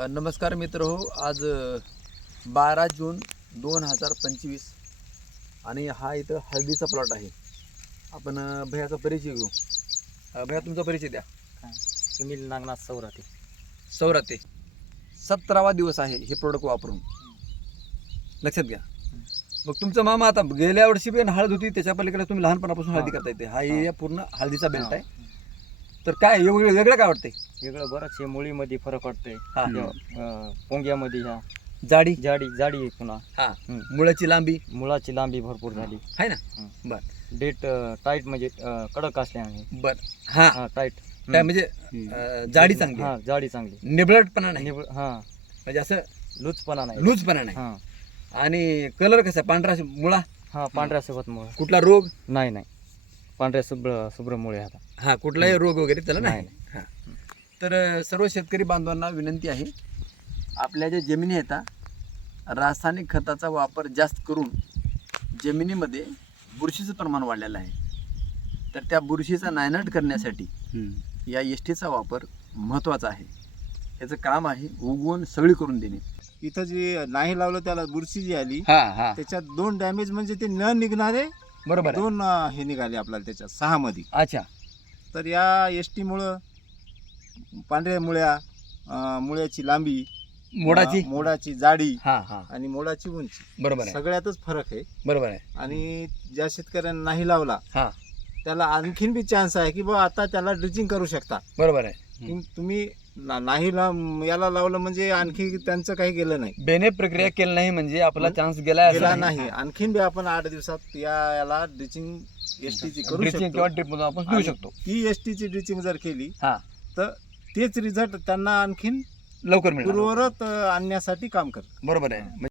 नमस्कार मित्र हो. आज 12 जून 2025 आणि हा इथं हळदीचा प्लॉट आहे. आपण भैयाचा परिचय घेऊ. भैया तुमचा परिचय द्या. सुनील नागनाथ सौराते. सौराते 17वा दिवस आहे हे प्रोडक्ट वापरून, लक्षात घ्या. मग तुमचा मामा आता गेल्या वर्षी पण हळद होती, त्याच्या पलीकडे तुम्ही लहानपणापासून हळदी करता येते. हा एरिया पूर्ण हळदीचा बेल्ट आहे. तर काय वेगळं काय वाटतंय? वेगळं बरंच आहे. मुळीमध्ये फरक वाटतंय. हा. पोंग्यामध्ये ह्या जाडी जाडी आहे पुन्हा. हा, मुळाची लांबी मुळाची लांबी भरपूर झाली आहे ना. हं. बर डेट टाईट म्हणजे कडक असल्याने. बर हा हा टाईट. काय म्हणजे जाडी चांगली आहे. हा जाडी चांगली. निबळटपणा नाही, हा म्हणजे असं लूजपणा नाही. लूजपणा नाही. हा आणि कलर कसा पांढरा मुळा, हा पांढऱ्या सोबत मुळे कुठला रोग नाही. पांढऱ्या शुभ्र मुळे आता हा कुठलाही रोग वगैरे त्याला नाही. नाही. हा. तर सर्व शेतकरी बांधवांना विनंती आहे, आपल्या ज्या जमिनी आहेत रासायनिक खताचा वापर जास्त करून जमिनीमध्ये बुरशीचं प्रमाण वाढलेलं आहे. तर त्या बुरशीचा नायनाट करण्यासाठी या एसटीचा वापर महत्त्वाचा आहे. याचं काम आहे उगवून सगळी करून देणे. इथं जे नाही लावलं त्याला बुरशी जी आली हा हा त्याच्यात 2 डॅमेज म्हणजे ते न निघणारे बरोबर आहे. 2 हे निघाले आपल्याला त्याच्यात 6 मध्ये. अच्छा. तर या एसटी मुळे पांढऱ्या मुळ्याची लांबी, मोडाची जाडी हा हा आणि मोडाची उंची बरोबर आहे. सगळ्यातच फरक आहे. बरोबर आहे. आणि ज्या शेतकऱ्यांना नाही लावला हा त्याला आणखीन बी चान्स आहे की बा आता त्याला ड्रिचिंग करू शकता. बरोबर आहे. तुम्ही नाही याला लावलं म्हणजे आणखी त्यांचं काही गेलं नाही, बेने प्रक्रिया केली नाही म्हणजे आपला चान्स गेला गेला नाही. आणखीन बी आपण 8 दिवसात याला ड्रिचिंग एसटीची करू ड्रिचिंग किंवा शकतो. ड्रिप मधून आपण देऊ शकतो. ती एसटीची ड्रिचिंग जर केली हा तर तेच रिझल्ट त्यांना आणखीन लवकर मिळणार. पूर्ववत आणण्यासाठी काम करतं. बरोबर आहे.